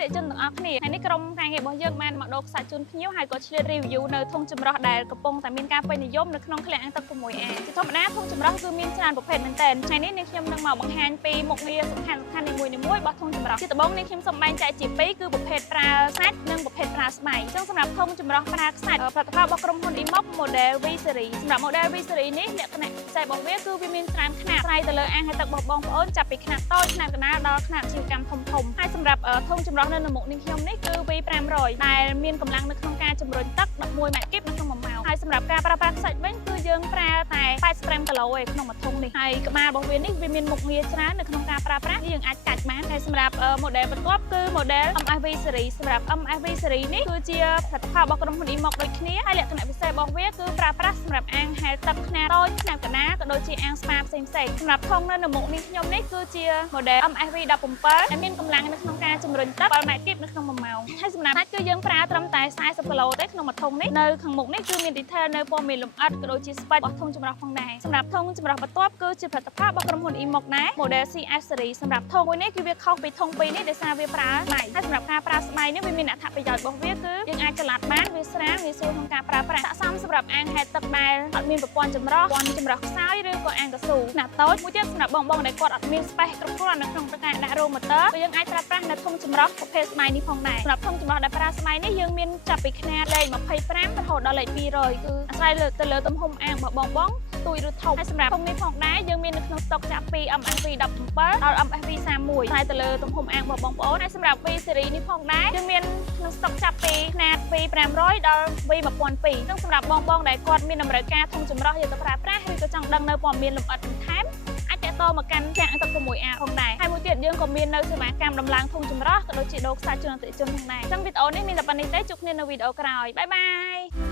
តិជនទាំងអស់គ្នាហើយនេះក្រុមការងាររបស់យើងបានមកដូរខ្សាច់ជូនភ្ញៀវហើយក៏ឆ្លៀត review នៅធុងចម្រោះដែលកំពុងតែមានការពេញនិយមនៅក្នុងឃ្លាំងអាំងទឹក 6A ជាធម្មតាធុងចម្រោះគឺមានច្រើនប្រភេទមែនទែនថ្ងៃនេះនាងខ្ញុំនឹងមកបង្ហាញពីមុខងារសំខាន់ៗនីមួយៗរបស់ធុងចម្រោះជាដំបូងនាងខ្ញុំសូមបែងចែកជាពីរគឺប្រភេទប្រើខ្សាច់និងប្រភេទប្រើស្បៃអញ្ចឹងសម្រាប់ធុងចម្រោះប្រើខ្សាច់ផលិតផលរបស់ក្រុមហ៊ុន Imox model V series សម្រាប់ model V series នេះលក្ខណៈពិសេសរបស់វាគឺវាមានច្រើនខ្នាតទៅលើអាងហើយទឹករបស់បងប្អូនចាប់ពីខ្នាតតូចខ្នាតកណ្ដាលដល់ខ្នាតអាជីវកម្មធំៗហើយសម្រាប់ធុងចម្រោះនៅមុខនេះខ្ញុំនេះគឺ V500 ដែលមានកម្លាំងនៅក្នុងការជំរុញទឹក11ម៉ែត្រគីបនៅក្នុង1ម៉ោងហើយសម្រាប់ការប្រើប្រាស់ខ្សាច់វិញគឺយើងប្រើតែ85គីឡូឯក្នុងមួយធុងនេះហើយក្បាលរបស់វានេះវាមានមុខងារច្រើននៅក្នុងការប្រើប្រាស់យើងអាចកាច់បានហើយសម្រាប់ model បន្ទាប់គឺ model MSV series សម្រាប់ MSV series នេះគឺជាផលិតផលរបស់ក្រុមហ៊ុន Imox ដូចគ្នាហើយលក្ខណៈពិសេសរបស់វាគឺប្រើប្រាស់សម្រាប់អាងហែលទឹកខ្នាតតូចខ្នាតកណ្ដាលក៏ដូចជាអាងស្ប៉ាផ្សេងៗសម្រាប់ធុងនៅមុខនេះខ្ញុំនេះគឺជា model MSV 17ដែលមានកម្លាំងនៅក្នុងការជំរុញទឹក7ម៉ែត្រគីបនៅក្នុង1ម៉ោងហើយសម្រាប់សាច់គឺយើងប្រើត្រឹមតែ40គីឡូទេក្នុងមួយធុងនេះនៅខាងមុខនេះគឺមាន detail នៅពណ៌មានលម្អិតក៏ដូចជាស្ពេចរបស់ធុងចម្រោះផងដែរសម្រាប់ធុងចម្រោះបន្ទាប់គឺជាផលិតផលរបស់ក្រុមហ៊ុន Imox ដែរ model CF series សម្រាប់ធុងមួយនេះគឺវាខុសពីធុងពីរនេះដោយសារវាប្រើស្បៃហើយសម្រាប់ការប្រើស្បៃនេះវាមានអត្ថប្រយោជន៍របស់វាគឺយើងអាចចល័តបានវាស្រាលងាយស្រួលក្នុងការប្រើប្រាស់ស័ក្តិសមសម្រាប់អាងហែលទឹកដែលអត់មានប្រព័ន្ធចម្រោះខ្សោយឬក៏អាងកស៊ូខ្នាតតូចមួយទៀតសម្រាប់បងៗដែលគាត់អត់មាន space គ្រប់គ្រាន់នៅក្នុងការដាក់រោម៉ូទ័រក៏យើងអាចប្រើប្រាស់នៅធុងចម្រោះប្រភេទស្បៃនេះផងដែរសម្រាប់ធុងចម្រោះដែលប្រើស្បៃនេះយើងមានចាប់ពីខ្នាតលេខ25រហូតដល់លេខ200គឺអាស្រ័យទៅលើទំហំអាងរបស់បងទូចឬធំហើយសម្រាប់ធុងនេះផងដែរយើងមាននៅក្នុងស្តុកចាប់ពី MSV 17ដល់ MSV 31ហើយទៅលើទំហំអាងរបស់បងប្អូនហើយសម្រាប់ V series នេះផងដែរយើងមានក្នុងស្តុកចាប់ពីខ្នាត V500 ដល់ V1002 ซึ่งសម្រាប់បងៗដែលគាត់មានតម្រូវការធុងចម្រោះយកទៅប្រើប្រាស់ឬក៏ចង់ដឹងនៅព័ត៌មានលម្អិតបន្ថែមអាចទាក់ទងមកកាន់ខាងអាងទឹក 6A ផងដែរហើយមួយទៀតយើងក៏មាននៅសេវាកម្មដំឡើងធុងចម្រោះក៏ដូចជាដូរខ្សាច់ជូនអតិថិជនផងដែរអញ្ចឹងវីដេអូនេះមានតែប៉ុណ្្នេះទេជួបគ្នានៅវីដេអូក្រោយបាយបាយ